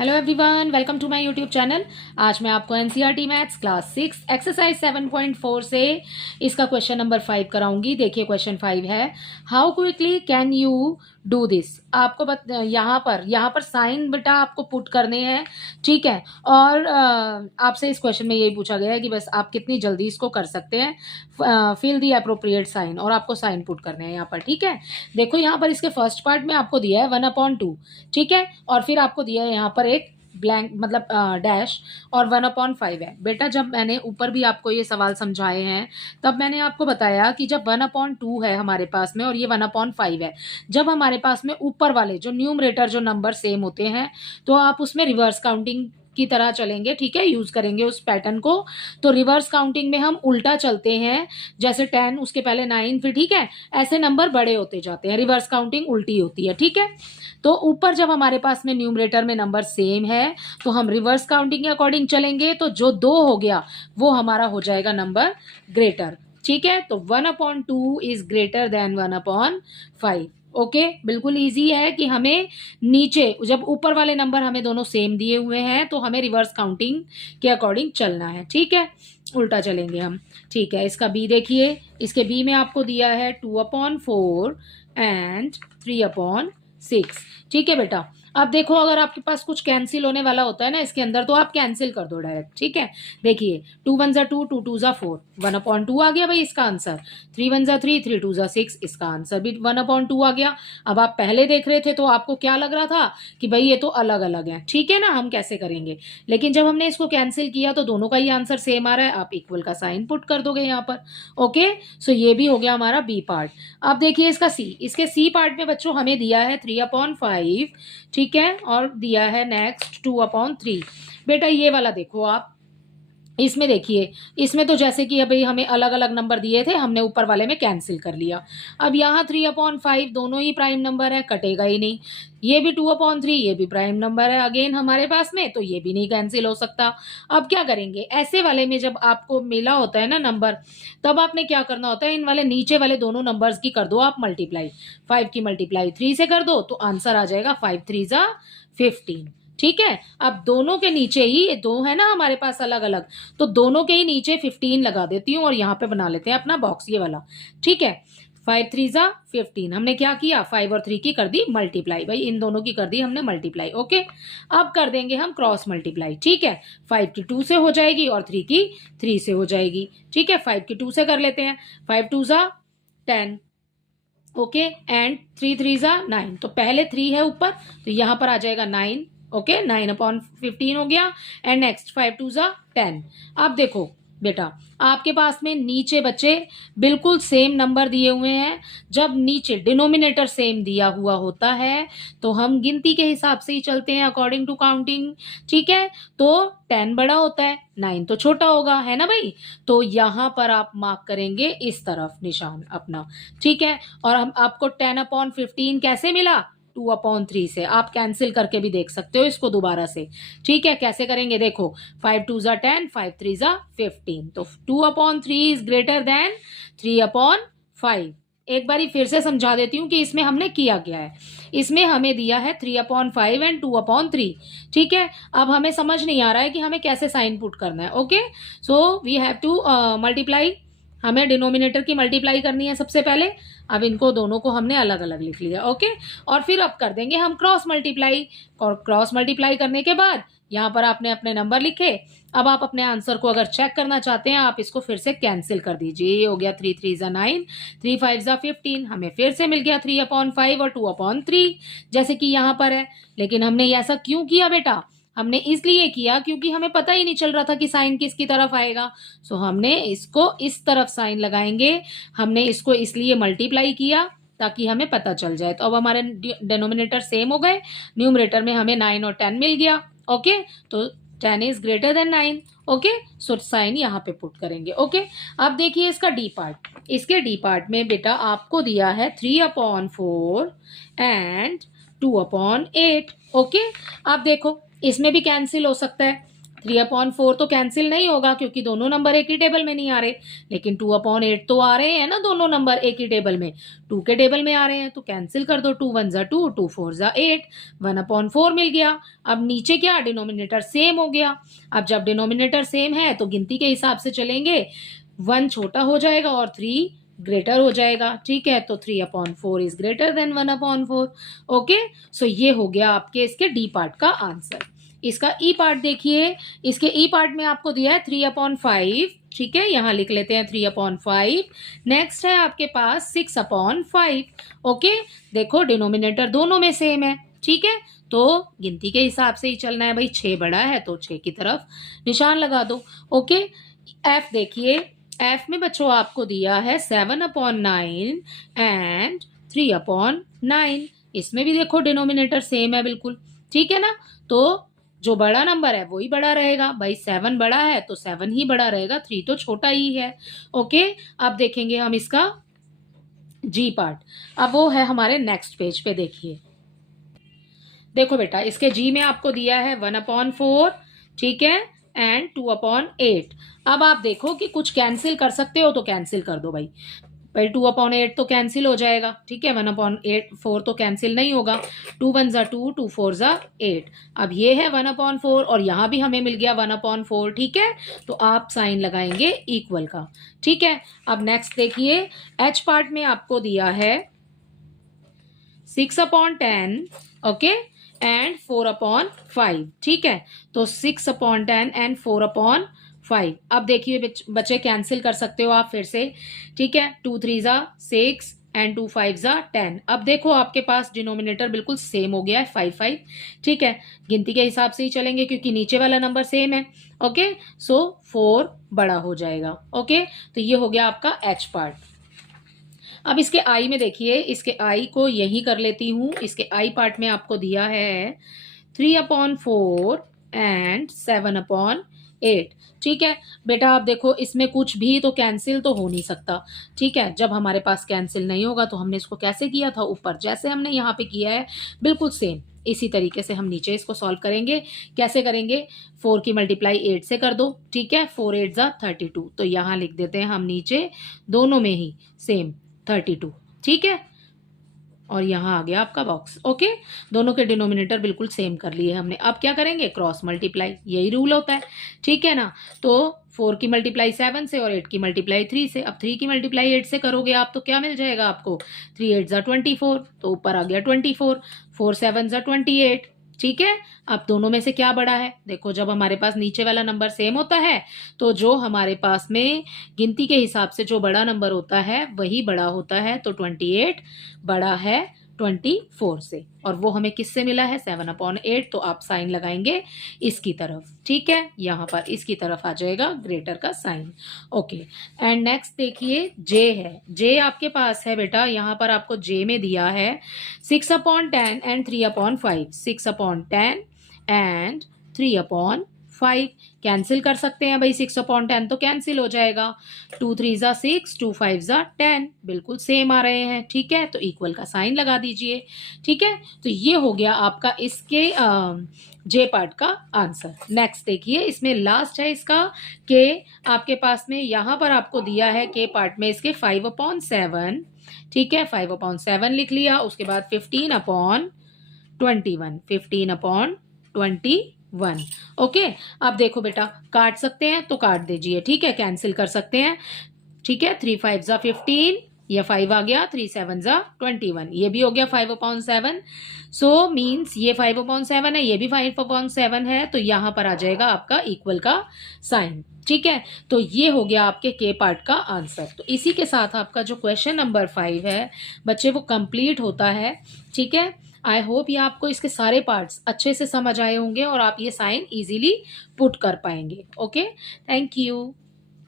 Hello everyone, welcome to my YouTube channel. आज मैं आपको एनसीईआरटी मैथ्स क्लास 6 एक्सरसाइज 7.4 से इसका क्वेश्चन नंबर 5 कराऊंगी। देखिए क्वेश्चन 5 है, how quickly can you do this. आपको यहाँ पर साइन बेटा आपको पुट करने हैं, ठीक है। और आपसे इस क्वेश्चन में यही पूछा गया है कि बस आप कितनी जल्दी इसको कर सकते हैं। फिल दी अप्रोप्रिएट साइन, और आपको साइन पुट करने हैं यहाँ पर, ठीक है। देखो यहाँ पर इसके फर्स्ट पार्ट में आपको दिया है 1/2, ठीक है। और फिर आपको दिया है यहाँ पर एक ब्लैंक मतलब डैश, और 1/5 है। बेटा जब मैंने ऊपर भी आपको ये सवाल समझाए हैं तब मैंने आपको बताया कि जब 1/2 है हमारे पास में और ये 1/5 है, जब हमारे पास में ऊपर वाले जो न्यूमरेटर जो नंबर सेम होते हैं तो आप उसमें रिवर्स काउंटिंग की तरह चलेंगे, ठीक है, यूज करेंगे उस पैटर्न को। तो रिवर्स काउंटिंग में हम उल्टा चलते हैं, जैसे 10 उसके पहले 9 फिर, ठीक है, ऐसे नंबर बड़े होते जाते हैं। रिवर्स काउंटिंग उल्टी होती है, ठीक है। तो ऊपर जब हमारे पास में न्यूमरेटर में नंबर सेम है तो हम रिवर्स काउंटिंग के अकॉर्डिंग चलेंगे, तो जो 2 हो गया वो हमारा हो जाएगा नंबर ग्रेटर, ठीक है। तो 1/2 इज ग्रेटर देन 1/5। ओके, बिल्कुल इजी है कि हमें नीचे जब ऊपर वाले नंबर हमें दोनों सेम दिए हुए हैं तो हमें रिवर्स काउंटिंग के अकॉर्डिंग चलना है, ठीक है, उल्टा चलेंगे हम, ठीक है। इसका बी देखिए, इसके बी में आपको दिया है 2/4 एंड 3/6, ठीक है बेटा। अब देखो अगर आपके पास कुछ कैंसिल होने वाला होता है ना इसके अंदर तो आप कैंसिल कर दो डायरेक्ट, ठीक है। देखिए 2 1 2, 2 2 4, 1/2 आ गया भाई इसका आंसर। 3 1 3, 3 2 6, इसका आंसर भी 1/2 आ गया। अब आप पहले देख रहे थे तो आपको क्या लग रहा था कि भाई ये तो अलग अलग है, ठीक है ना, हम कैसे करेंगे। लेकिन जब हमने इसको कैंसिल किया तो दोनों का ही आंसर सेम आ रहा है, आप इक्वल का साइन पुट कर दोगे यहाँ पर। ओके, सो ये भी हो गया हमारा बी पार्ट। अब देखिए इसका सी, इसके सी पार्ट में बच्चों हमें दिया है 3/5, ठीक है, और दिया है नेक्स्ट 2/3। बेटा ये वाला देखो आप, इसमें देखिए, इसमें तो जैसे कि अभी हमें अलग अलग नंबर दिए थे हमने ऊपर वाले में कैंसिल कर लिया। अब यहाँ 3/5 दोनों ही प्राइम नंबर है, कटेगा ही नहीं। ये भी 2/3, ये भी प्राइम नंबर है अगेन हमारे पास में, तो ये भी नहीं कैंसिल हो सकता। अब क्या करेंगे, ऐसे वाले में जब आपको मिला होता है ना नंबर, तब आपने क्या करना होता है, इन वाले नीचे वाले दोनों नंबर्स की कर दो आप मल्टीप्लाई। 5 की मल्टीप्लाई 3 से कर दो तो आंसर आ जाएगा 5 3 15, ठीक है। अब दोनों के नीचे ही, ये दो है ना हमारे पास अलग अलग, तो दोनों के ही नीचे 15 लगा देती हूँ और यहाँ पे बना लेते हैं अपना बॉक्स ये वाला, ठीक है। 5 3 15, हमने क्या किया, 5 और 3 की कर दी मल्टीप्लाई, भाई इन दोनों की कर दी हमने मल्टीप्लाई। ओके, अब कर देंगे हम क्रॉस मल्टीप्लाई, ठीक है। 5 की 2 से हो जाएगी और 3 की 3 से हो जाएगी, ठीक है। 5 की 2 से कर लेते हैं, 5 2 10, ओके, एंड 3 3 9, तो पहले 3 है ऊपर तो यहाँ पर आ जाएगा 9, ओके, 9/15 हो गया। And next 5 2 10। अब देखो बेटा आपके पास में नीचे बच्चे बिल्कुल सेम नंबर दिए हुए हैं, जब नीचे डिनोमिनेटर सेम दिया हुआ होता है तो हम गिनती के हिसाब से ही चलते हैं अकॉर्डिंग टू काउंटिंग, ठीक है। तो 10 बड़ा होता है, 9 तो छोटा होगा, है ना भाई। तो यहाँ पर आप मार्क करेंगे इस तरफ निशान अपना, ठीक है। और हम आपको 10/15 कैसे मिला, 2/3 से। आप कैंसिल करके भी देख सकते हो इसको दोबारा से, ठीक है। कैसे करेंगे देखो, 5 2 10, 5 3 15, तो 2/3 इज ग्रेटर देन 3/5। एक बारी फिर से समझा देती हूँ कि इसमें हमने किया क्या है। इसमें हमें दिया है 3/5 एंड 2/3, ठीक है। अब हमें समझ नहीं आ रहा है कि हमें कैसे साइन पुट करना है। Okay, so we have to multiply, हमें डिनोमिनेटर की मल्टीप्लाई करनी है सबसे पहले। अब इनको दोनों को हमने अलग अलग लिख लिया, ओके। और फिर अब कर देंगे हम क्रॉस मल्टीप्लाई, और क्रॉस मल्टीप्लाई करने के बाद यहाँ पर आपने अपने नंबर लिखे। अब आप अपने आंसर को अगर चेक करना चाहते हैं आप इसको फिर से कैंसिल कर दीजिए। ये हो गया 3 3 9, 3 5 15, हमें फिर से मिल गया 3/5 और 2/3 जैसे कि यहाँ पर है। लेकिन हमने ऐसा क्यों किया बेटा, हमने इसलिए किया क्योंकि हमें पता ही नहीं चल रहा था कि साइन किसकी तरफ आएगा। सो हमने इसको इस तरफ साइन लगाएंगे, हमने इसको इसलिए मल्टीप्लाई किया ताकि हमें पता चल जाए। तो अब हमारे डिनोमिनेटर सेम हो गए, न्यूमरेटर में हमें 9 और 10 मिल गया। ओके, तो 10 is greater than 9, okay, so sine यहाँ पे पुट करेंगे। ओके, अब देखिए इसका डी पार्ट, इसके डी पार्ट में बेटा आपको दिया है 3/4 एंड 2/8। ओके, अब देखो इसमें भी कैंसिल हो सकता है, 3/4 तो कैंसिल नहीं होगा क्योंकि दोनों नंबर एक ही टेबल में नहीं आ रहे, लेकिन 2/8 तो आ रहे हैं ना, दोनों नंबर एक ही टेबल में, 2 के टेबल में आ रहे हैं, तो कैंसिल कर दो। 2 1 2, 2 4 8, 1/4 मिल गया। अब नीचे क्या, डिनोमिनेटर सेम हो गया। अब जब डिनोमिनेटर सेम है तो गिनती के हिसाब से चलेंगे, 1 छोटा हो जाएगा और 3 ग्रेटर हो जाएगा। ठीक है, तो 3/4 इज ग्रेटर देन 1/4। ओके, सो ये हो गया आपके इसके डी पार्ट का आंसर। इसका ई पार्ट देखिए, इसके ई पार्ट में आपको दिया है 3/5। ठीक है, यहां लिख लेते हैं 3/5। नेक्स्ट है आपके पास 6/5। ओके, देखो डिनोमिनेटर दोनों में सेम है। ठीक है, तो गिनती के हिसाब से ही चलना है भाई, 6 बड़ा है तो 6 की तरफ निशान लगा दो। ओके, एफ देखिए, एफ में बच्चों आपको दिया है 7/9 एंड 3/9। इसमें भी देखो डिनोमिनेटर सेम है बिल्कुल। ठीक है ना, तो जो बड़ा नंबर है वही बड़ा रहेगा भाई, 7 बड़ा है तो 7 ही बड़ा रहेगा, 3 तो छोटा ही है। ओके, अब देखेंगे हम इसका जी पार्ट। अब वो है हमारे नेक्स्ट पेज पे, देखिए देखो बेटा, इसके जी में आपको दिया है 1/4। ठीक है, एंड 2/8। अब आप देखो कि कुछ कैंसिल कर सकते हो तो कैंसिल कर दो भाई। 2/8 तो कैंसिल हो जाएगा। ठीक है, 1/4 तो कैंसिल नहीं होगा। 2 1 2, 2 4 8। अब ये है 1/4 और यहाँ भी हमें मिल गया 1/4। ठीक है, तो आप साइन लगाएंगे इक्वल का। ठीक है, अब नेक्स्ट देखिए, एच पार्ट में आपको दिया है 6/10। Okay, and 4/5। ठीक है, तो 6/10 एंड 4/5। अब देखिए बच्चे, कैंसिल कर सकते हो आप फिर से। ठीक है, 2 3 6 एंड 2 5 10। अब देखो आपके पास डिनोमिनेटर बिल्कुल सेम हो गया है, 5 5। ठीक है, गिनती के हिसाब से ही चलेंगे क्योंकि नीचे वाला नंबर सेम है। ओके, सो 4 बड़ा हो जाएगा। ओके, तो ये हो गया आपका एच पार्ट। अब इसके आई में देखिए, इसके आई को यही कर लेती हूं। इसके आई पार्ट में आपको दिया है 3/4 एंड 7/8। ठीक है बेटा, आप देखो इसमें कुछ भी तो कैंसिल तो हो नहीं सकता। ठीक है, जब हमारे पास कैंसिल नहीं होगा तो हमने इसको कैसे किया था, ऊपर जैसे हमने यहाँ पे किया है बिल्कुल सेम इसी तरीके से हम नीचे इसको सॉल्व करेंगे। कैसे करेंगे, 4 की मल्टीप्लाई 8 से कर दो। ठीक है, 4 8 32। तो यहाँ लिख देते हैं हम नीचे दोनों में ही सेम 32। ठीक है, और यहाँ आ गया आपका बॉक्स। ओके, दोनों के डिनोमिनेटर बिल्कुल सेम कर लिए हमने। अब क्या करेंगे, क्रॉस मल्टीप्लाई, यही रूल होता है। ठीक है ना, तो 4 की मल्टीप्लाई 7 से और 8 की मल्टीप्लाई 3 से। अब 3 की मल्टीप्लाई 8 से करोगे आप तो क्या मिल जाएगा आपको, 3 8 24। तो ऊपर आ गया 24, 4 7 28। ठीक है, अब दोनों में से क्या बड़ा है, देखो जब हमारे पास नीचे वाला नंबर सेम होता है तो जो हमारे पास में गिनती के हिसाब से जो बड़ा नंबर होता है वही बड़ा होता है। तो 28 बड़ा है 24 से, और वो हमें किससे मिला है, 7/8। तो आप साइन लगाएंगे इसकी तरफ। ठीक है, यहाँ पर इसकी तरफ आ जाएगा ग्रेटर का साइन। ओके, एंड नेक्स्ट देखिए जे है। जे आपके पास है बेटा, यहाँ पर आपको जे में दिया है 6/10 एंड 3/5। 6/10 एंड 3/5 कैंसिल कर सकते हैं भाई, 6/10 तो कैंसिल हो जाएगा। 2 3 6, 2 5 10, बिल्कुल सेम आ रहे हैं। ठीक है, तो इक्वल का साइन लगा दीजिए। ठीक है, तो ये हो गया आपका इसके जे पार्ट का आंसर। नेक्स्ट देखिए, इसमें लास्ट है इसका के। आपके पास में यहाँ पर आपको दिया है के पार्ट में इसके 5/7। ठीक है, 5/7 लिख लिया। उसके बाद 15/21, 15/21। ओके, अब देखो बेटा, काट सकते हैं तो काट दीजिए। ठीक है, कैंसिल कर सकते हैं। ठीक है, 3 5 15, या 5 आ गया, 3 7 21। ये भी हो गया 5/7। सो मीन्स ये 5/7 है, ये भी 5/7 है, तो यहाँ पर आ जाएगा आपका इक्वल का साइन। ठीक है, तो ये हो गया आपके के पार्ट का आंसर। तो इसी के साथ आपका जो क्वेश्चन नंबर 5 है बच्चे वो कंप्लीट होता है। ठीक है, आई होप ये आपको इसके सारे पार्ट्स अच्छे से समझ आए होंगे और आप ये साइन इजीली पुट कर पाएंगे। Okay, thank you.